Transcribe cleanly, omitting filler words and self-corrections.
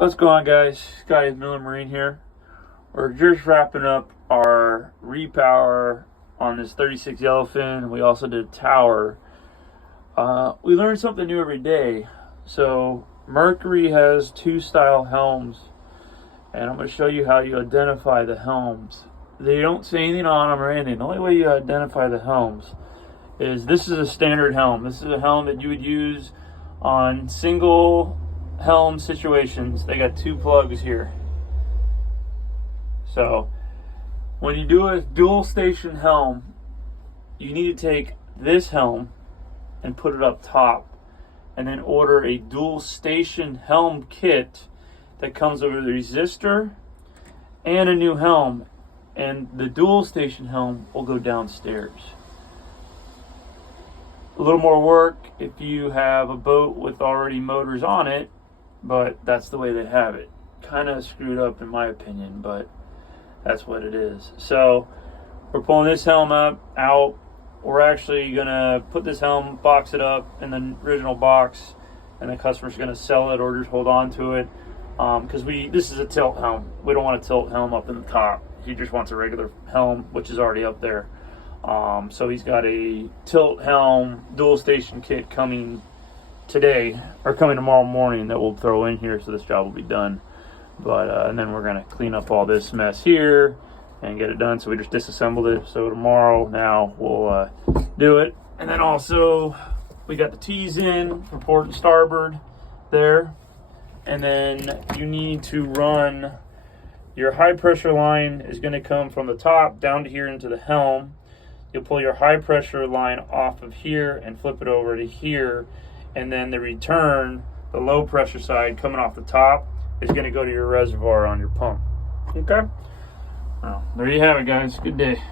What's going on, guys? Scotty Miller Marine here. We're just wrapping up our repower on this 36 Yellowfin. We also did a tower. We learn something new every day. So Mercury has two style helms, and I'm going to show you how you identify the helms. They don't say anything on them or anything. The only way you identify the helms is this is a standard helm. This is a helm that you would use on single helm situations. They got two plugs here. So when you do a dual station helm, you need to take this helm and put it up top, and then order a dual station helm kit that comes with a resistor and a new helm, and the dual station helm will go downstairs. A little more work if you have a boat with already motors on it, but that's the way they have it. Kind of screwed up in my opinion, but that's what it is. So we're pulling this helm out. We're actually gonna put this helm, box it up in the original box, and the customer's gonna sell it or just hold on to it, because this is a tilt helm. We don't want a tilt helm up in the top. He just wants a regular helm, which is already up there. So he's got a tilt helm dual station kit coming today, or coming tomorrow morning, that we'll throw in here, so this job will be done. But and then we're gonna clean up all this mess here and get it done. So we just disassembled it, so tomorrow now we'll do it. And then also we got the T's in for port and starboard there, and then you need to run your high pressure line is going to come from the top down to here into the helm. You'll pull your high pressure line off of here and flip it over to here, and then the return, the low pressure side coming off the top, is going to go to your reservoir on your pump. Okay? Well, there you have it, guys. Good day.